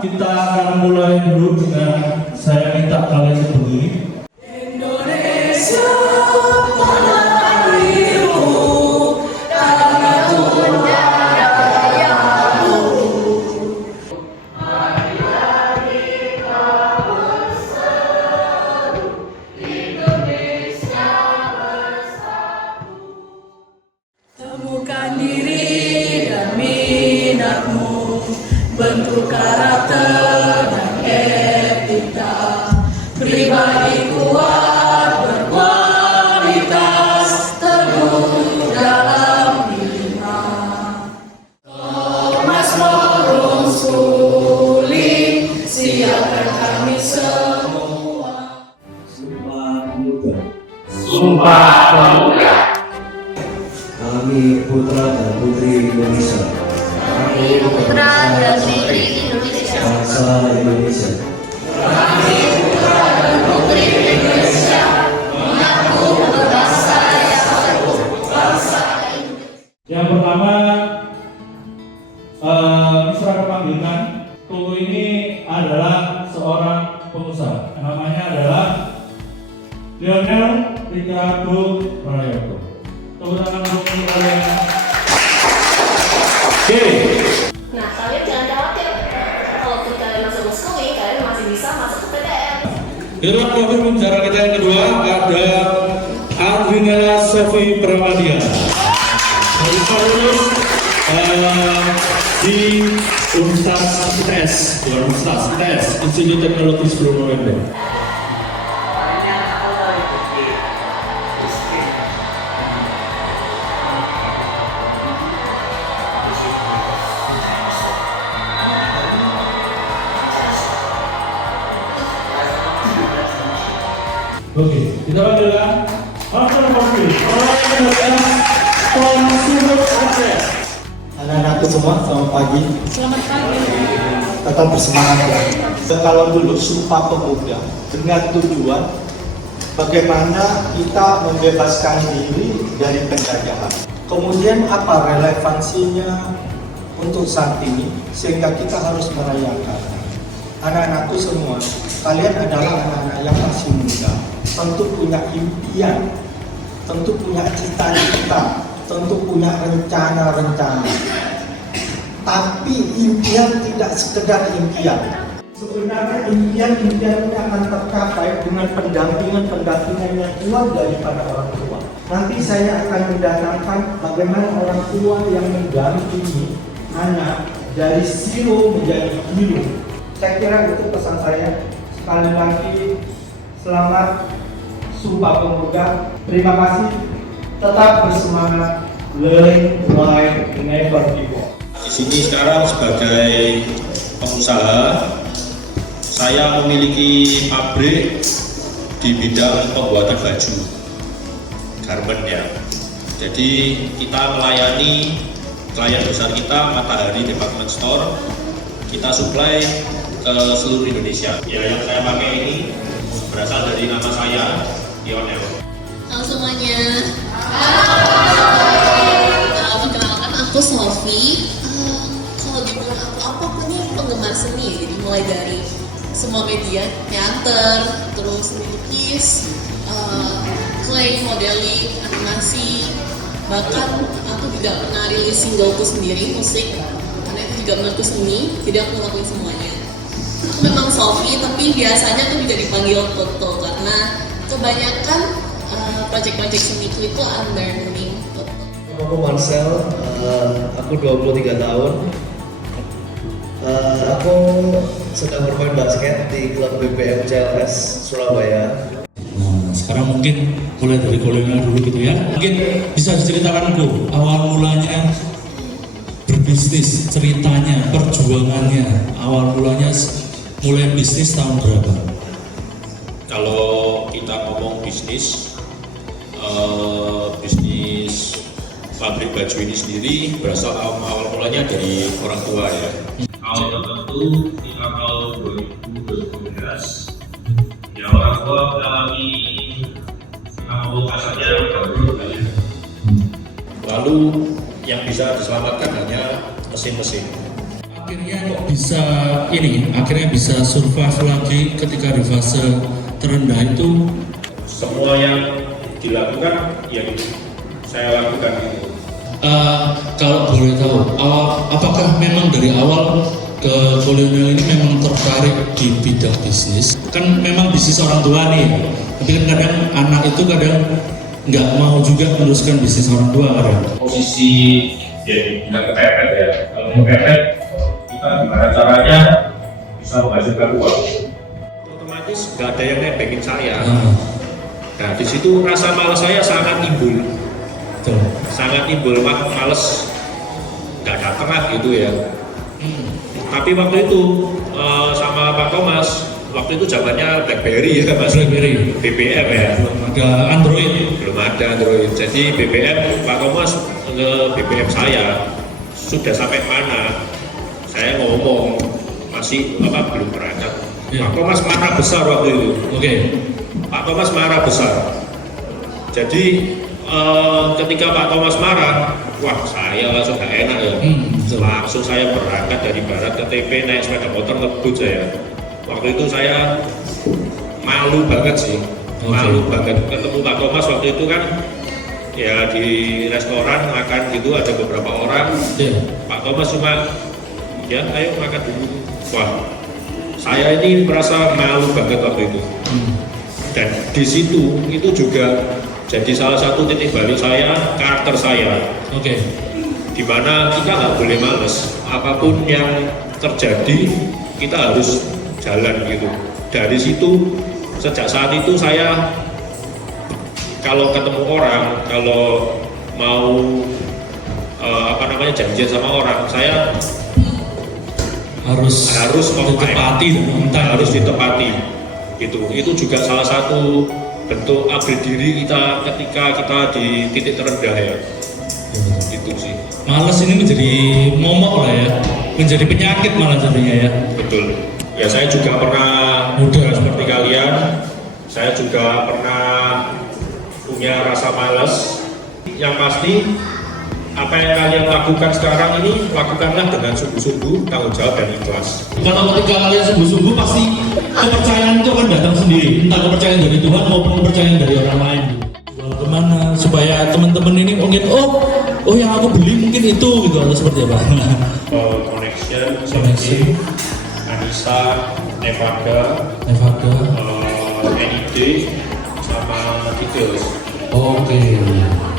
kita akan mulai dulu dengan saya minta kalian berdiri. Indonesia temukan diri dan minatmu, bentuk karakter dan etika, pribadi kuat berkualitas, teguh dalam iman. Thomas Lorong Sulit, siapkan kami semua. Sumpah Pemuda. Kami putra dan putri Indonesia. Kami putra dan putri Indonesia. Bangsa Indonesia. Kami putra dan putri Indonesia. Mengaku berbangsa yang satu, bangsa Indonesia. Yang pertama, Misra kepanggilan. Tugu ini adalah seorang pengusaha. Namanya adalah Lionel Ricardo Prayogo. Tepuk tangan untuk kalian. Oke. Nah, kalian jangan khawatir. Kalau kalian masuk Muskowi, kalian masih bisa masuk ke PTN. Dalam profil pembicara kita yang kedua ada Arvina Sofi Pramadia. Bisa lulus di Universitas ITS, bukan Universitas ITS, Institut Teknologi Sebelum November. Oke, kita panggilkan Master Kopi, orang yang adalah konsumen akses. Anak-anakku semua, selamat pagi. Selamat pagi. Tetap bersemangat ya. Kalau dulu Sumpah Pemuda dengan tujuan bagaimana kita membebaskan diri dari penjajahan. Kemudian apa relevansinya untuk saat ini sehingga kita harus merayakan. Anak-anakku semua, kalian adalah anak-anak yang masih muda, tentu punya impian, tentu punya cita-cita, tentu punya rencana-rencana. Tapi impian tidak sekedar impian. Sebenarnya impian-impian ini akan tercapai dengan pendampingan yang kuat daripada orang tua. Nanti saya akan mendatangkan bagaimana orang tua yang mendampingi anak dari zero menjadi hero. Saya kira itu pesan saya. Sekali lagi, selamat Sumpah Pemuda. Terima kasih. Tetap bersemangat. Learn, live, never give up. Di sini sekarang sebagai pengusaha, saya memiliki pabrik di bidang pembuatan baju, garment ya. Jadi kita melayani klien besar kita, Matahari Department Store. Kita supply ke seluruh Indonesia. Ya, yang saya pakai ini berasal dari nama saya, Lionel. Halo semuanya. Perkenalkan aku Sofi. Kalau dibilang aku punya penggemar seni, jadi mulai dari semua media, teater, terus lukis, clay, modeling, animasi, bahkan aku juga pernah rilis singleku sendiri musik, karena itu juga menurutku seni, jadi aku ngelakuin semuanya. Aku memang Sofi, tapi biasanya aku juga dipanggil Toto karena kebanyakan project-project seniku itu under name Toto. Aku Marcel, aku 23 tahun. Aku sedang bermain basket di klub BPM CLS Surabaya. Nah, sekarang mungkin mulai dari kolonial dulu gitu ya. Mungkin bisa diceritakan Bu, awal mulanya berbisnis, ceritanya, perjuangannya, awal mulanya mulai bisnis tahun berapa? Kalau kita ngomong bisnis, bisnis pabrik baju ini sendiri berasal awal mulanya dari orang tua ya. Awal tertentu kita tahun 2012, ya orang tua mengalami ngomong kasarnya ya. Lalu yang bisa diselamatkan hanya mesin-mesin. Akhirnya kok bisa akhirnya bisa survive lagi ketika di fase terendah itu? Semua yang dilakukan ya saya lakukan. Kalau boleh tahu, apakah memang dari awal ke kolonial ini memang tertarik di bidang bisnis? Kan memang bisnis orang tua nih, tapi kan kadang anak itu kadang nggak mau juga meneruskan bisnis orang tua kadang. Posisi jadi nggak kepepet ya. Kalau kepepet kita gimana caranya bisa menghasilkan uang? Otomatis nggak ada yang nebengin saya. Nah di situ rasa malas saya sangat timbul. Betul. Sangat timbul, males nggak datang lah gitu ya. Tapi waktu itu sama Pak Thomas, waktu itu zamannya BlackBerry ya Mas, BlackBerry, BBM ya, belum ada Android. belum ada Android. Jadi BBM Pak Thomas ke BBM saya sudah sampai mana? Saya ngomong masih belum berangkat. Ya. Pak Thomas marah besar waktu itu. Oke. Pak Thomas marah besar. Jadi ketika Pak Thomas marah, wah saya langsung gak enak ya. Langsung saya berangkat dari barat ke TP naik sepeda motor ngebut saya. Waktu itu saya malu banget sih, malu banget ketemu Pak Thomas waktu itu kan ya di restoran makan gitu ada beberapa orang. Pak Thomas cuma ya ayo makan dulu. Wah saya ini merasa malu banget waktu itu. Dan di situ itu juga jadi salah satu titik balik saya, karakter saya. Oke. Dimana kita nggak boleh males, apapun yang terjadi kita harus jalan gitu. Dari situ sejak saat itu saya kalau ketemu orang, kalau mau janjian sama orang, saya harus ditepati dan harus ditepati. Itu juga salah satu bentuk upgrade diri kita ketika kita di titik terendah ya. Itu sih. Males ini menjadi momok lah ya, menjadi penyakit malah jadinya ya. Betul. Ya saya juga pernah muda seperti kalian. Saya juga pernah punya rasa malas. Yang pasti apa yang kalian lakukan sekarang ini lakukanlah dengan sungguh-sungguh, tanggung jawab dan ikhlas. Kalau ketika kalian sungguh-sungguh pasti kepercayaan itu akan datang sendiri, entah kepercayaan dari Tuhan maupun kepercayaan dari orang lain. Jual kemana supaya teman-teman ini mungkin oh yang aku beli mungkin itu gitu atau seperti apa? Connection seperti Anissa, Nevaga, NID sama Details. Oke.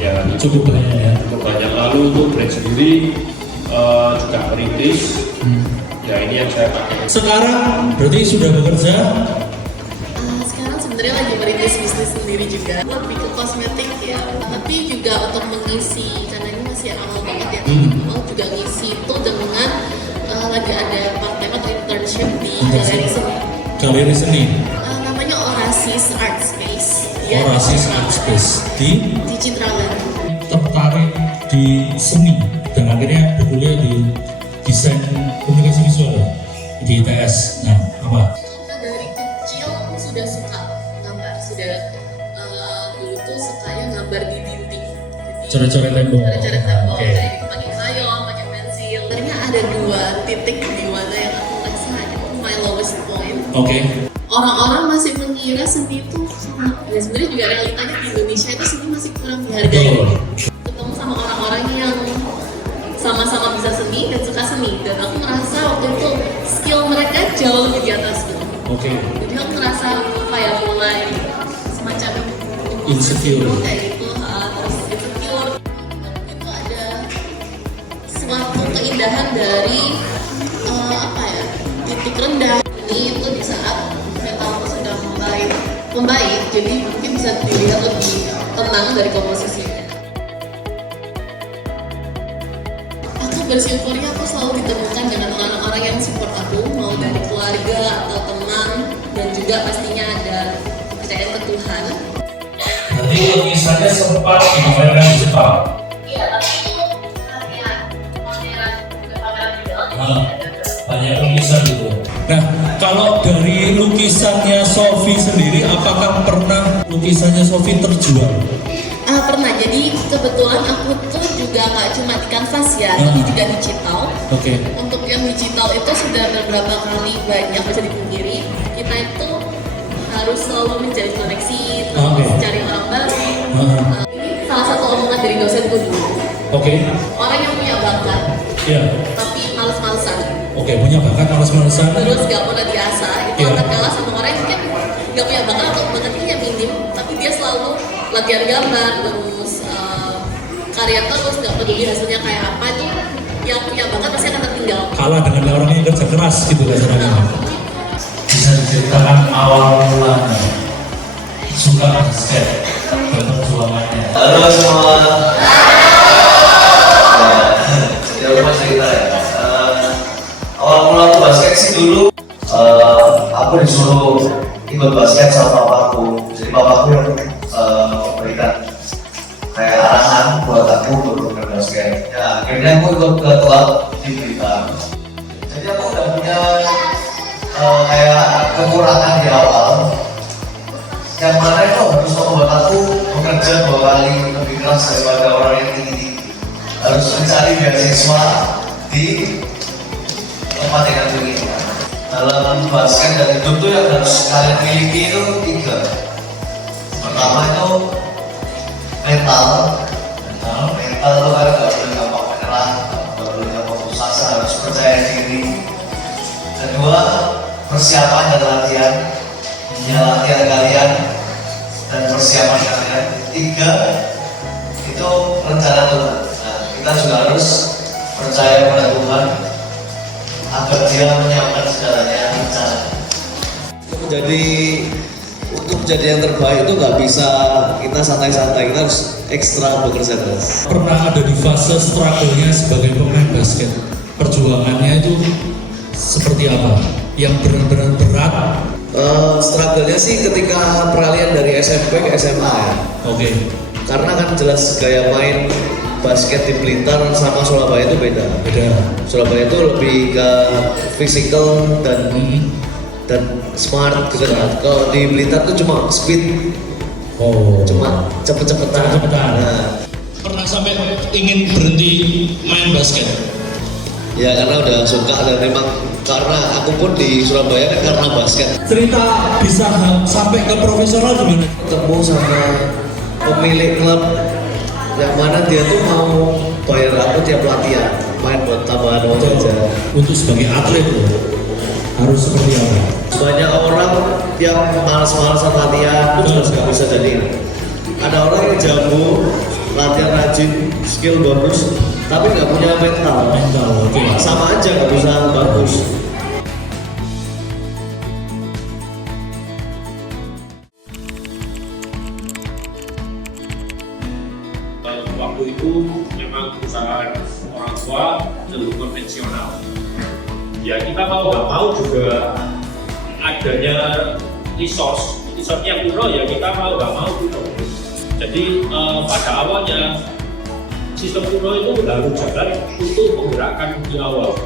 Ya cukup banyak ya. Cukup banyak. Lalu untuk brand sendiri juga merintis. Ya ini yang saya pakai. Sekarang berarti sudah bekerja? Sekarang sebenarnya lagi merintis bisnis sendiri juga, lebih ke kosmetik ya. Tapi juga untuk mengisi, karena ini masih awal banget ya, mau juga ngisi itu dengan lagi ada part-time atau internship di galeri seni. Galeri seni. Namanya Orasis Art Space. Orasis Art Space di Citraland. Tertarik di seni dan akhirnya berkuliah di desain komunikasi visual di ITS. Nah, apa? Dari kecil sudah suka gambar, dulu tuh sukanya gambar di dinding. Coret-coret tembok. Coret-coret tembok, Oke. pakai crayon, pakai pensil. Sebenarnya ada 2 titik di mana yang aku rasa itu my lowest point. Oke. Orang-orang masih mengira seni itu sama. Dan sebenarnya juga realitanya di Indonesia itu seni masih kurang dihargai. Ketemu sama orang-orang yang sama-sama bisa seni dan suka seni, dan aku merasa waktu itu skill mereka jauh lebih di atasku. Oke. Jadi aku merasa kayak mulai semacam Insecure. kayak gitu, terus insecure. Itu ada suatu keindahan dari titik rendah ini itu di saat mentalku sudah mulai membaik, jadi mungkin bisa dilihat lebih tenang dari komposisinya. Aku bersyukurnya aku selalu ditemukan dengan orang-orang yang support aku, mau dari keluarga atau teman, dan juga pastinya ada kepercayaan ke Tuhan. Nanti lukisannya sempat dipamerkan di Jepang. Iya, tapi itu pameran juga. Banyak lukisan gitu. Nah, kalau dari lukisannya Sofi sendiri, apakah pernah lukisannya Sofi terjual? Pernah, jadi kebetulan aku tuh juga nggak cuma di kanvas ya, tapi juga digital. Oke. Untuk yang digital itu sudah beberapa kali banyak bisa dipungkiri. Kita itu harus selalu mencari koneksi, terus cari orang baru. Ini salah satu omongan dari dosenku dulu. Oke. Orang yang punya bakat, tapi males-malesan. Oke, punya bakat males-malesan. Terus gak pernah diasah, itu akan kalah sama orang yang mungkin gak punya bakat atau bakatnya minim, tapi dia selalu latihan gambar, terus karya terus, gak peduli hasilnya kayak apa, itu yang punya bakat pasti akan tertinggal. Kalah dengan orang yang kerja keras gitu rasanya. Bisa diceritakan awal mulanya suka basket dan perjuangannya. Halo semua. Jadi aku cerita ya. Awal mula aku basket sih dulu. Aku disuruh ikut basket sama papaku. Jadi papaku yang memberikan kayak arahan buat aku untuk bermain basket. Ya akhirnya aku ikut ke klub di Blitar. Jadi aku udah punya kayak kekurangan di awal. Yang mana itu harus membuat aku bekerja 2 kali lebih keras daripada orang yang tinggi. Harus mencari beasiswa di tempat yang aku inginkan. Dalam basket dan hidup tuh yang harus kalian miliki itu 3. Pertama itu mental tuh kalian gak boleh gampang menyerah, gak boleh gampang putus asa, harus percaya diri. Kedua, persiapan dan latihan. Latihan kalian dan persiapan kalian. 3, itu rencana Tuhan. Nah, kita juga harus percaya pada Tuhan agar Dia menyiapkan segalanya rencana. Untuk menjadi yang terbaik itu nggak bisa kita santai-santai, kita harus ekstra bekerja keras. Pernah ada di fase struggle-nya sebagai pemain basket, perjuangannya itu seperti apa? Yang benar-benar berat? Struggle-nya sih ketika peralihan dari SMP ke SMA ya. Oke. Karena kan jelas gaya main basket di Blitar sama Surabaya itu beda. Surabaya itu lebih ke physical dan smart gitu kan. Kalau di Blitar tuh cuma speed. Cuma cepet-cepetan. Nah. Pernah sampai ingin berhenti main basket? Ya karena udah suka dan memang karena aku pun di Surabaya kan karena basket. Cerita bisa sampai ke profesional gimana? Ketemu sama pemilik klub yang mana dia tuh mau bayar aku tiap latihan main buat tambahan uang aja. Untuk sebagai atlet loh, harus seperti apa? Banyak orang yang malas-malasan latihan terus nggak bisa jadi. Ada orang yang jago, latihan rajin, skill bagus, tapi nggak punya mental. Sama aja nggak bisa bagus. Waktu itu memang perusahaan orang tua cenderung konvensional. Ya kita mau nggak mau juga adanya resource-nya Puro ya kita mau nggak mau Puro. Jadi pada awalnya sistem Puro itu harus jalan untuk menggerakkan di awal.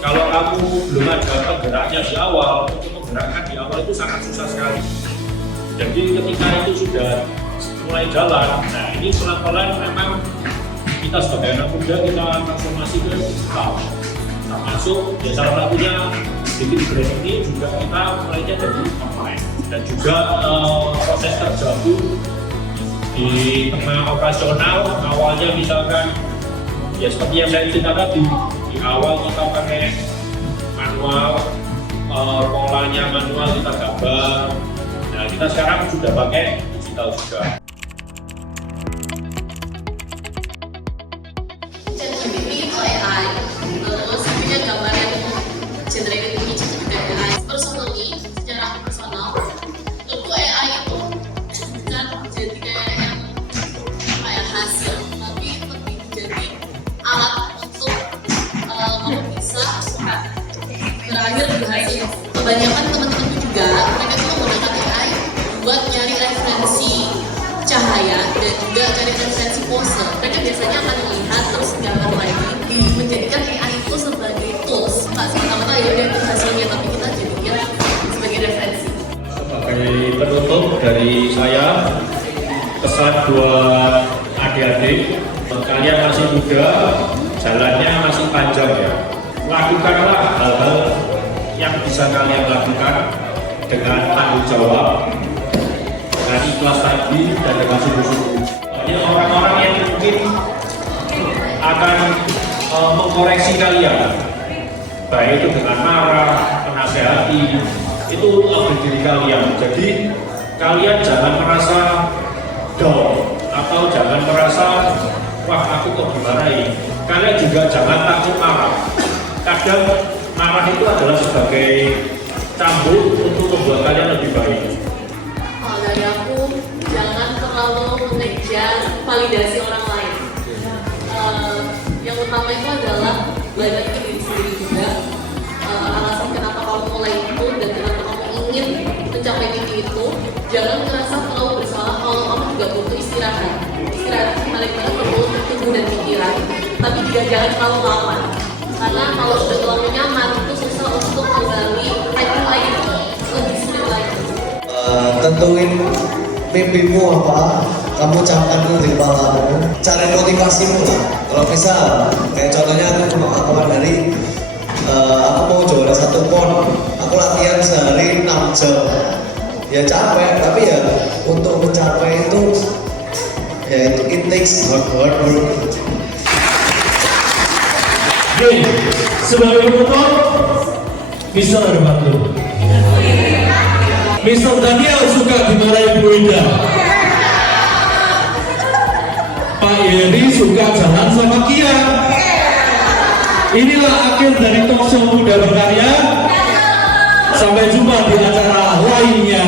Kalau kamu belum ada penggeraknya di awal, untuk menggerakkan di awal itu sangat susah sekali. Jadi ketika itu sudah mulai jalan, nah ini pelan-pelan memang kita sebagai anak muda kita transformasi ke digital. Termasuk ya salah satunya di brand ini juga kita mulainya dari online dan juga proses tergabung di tengah operasional. Awalnya misalkan ya seperti yang saya cerita tadi, di awal kita pakai manual, polanya manual kita gambar. Nah kita sekarang sudah pakai digital juga. Ini itu AI, terus punya gambar yang generated image juga AI. Personally, secara personal, menurutku AI itu bukan jadi kayak hasil, tapi lebih jadi alat untuk kamu bisa berakhir di hasil. Kebanyakan teman-teman juga mereka tuh menggunakan AI buat nyari referensi lakukanlah hal-hal yang bisa kalian lakukan dengan tanggung jawab, dengan ikhlas tadi dan dengan sungguh-sungguh. Ini orang-orang yang mungkin akan mengkoreksi kalian, baik itu dengan marah, menasehati, itu untuk diri kalian. Jadi kalian jangan merasa down atau jangan merasa wah aku kok dimarahi. Kalian juga jangan takut marah. Kadang marah itu adalah sebagai cambuk untuk membuat kalian lebih baik. Kalau dari aku, jangan terlalu mengejar validasi orang lain. Yang utama itu adalah belajar ke diri sendiri juga. Alasan kenapa kamu mulai itu dan kenapa kamu ingin mencapai mimpi itu, jangan merasa terlalu bersalah kalau kamu juga butuh istirahat. Istirahat paling banyak perlu tubuh dan pikiran, tapi juga jangan terlalu lama. Karena kalau sudah terlalu nyaman itu susah untuk kembali hyper lagi, lebih sulit lagi. Tentuin mimpimu apa, kamu camkan dulu di kepalamu, cari motivasimu lah. Kalau bisa, kayak contohnya aku kan dari aku mau juara 1 pon, aku latihan sehari 6 jam. Ya capek, tapi ya untuk mencapai itu ya itu it takes hard work. Oke, sebagai penutup, Mister ada bantu. Mister Daniel suka dimarahi Bu Ida. Pak Yeri suka jalan sama Kia. Inilah akhir dari talk show Muda Berkarya. Sampai jumpa di acara lainnya.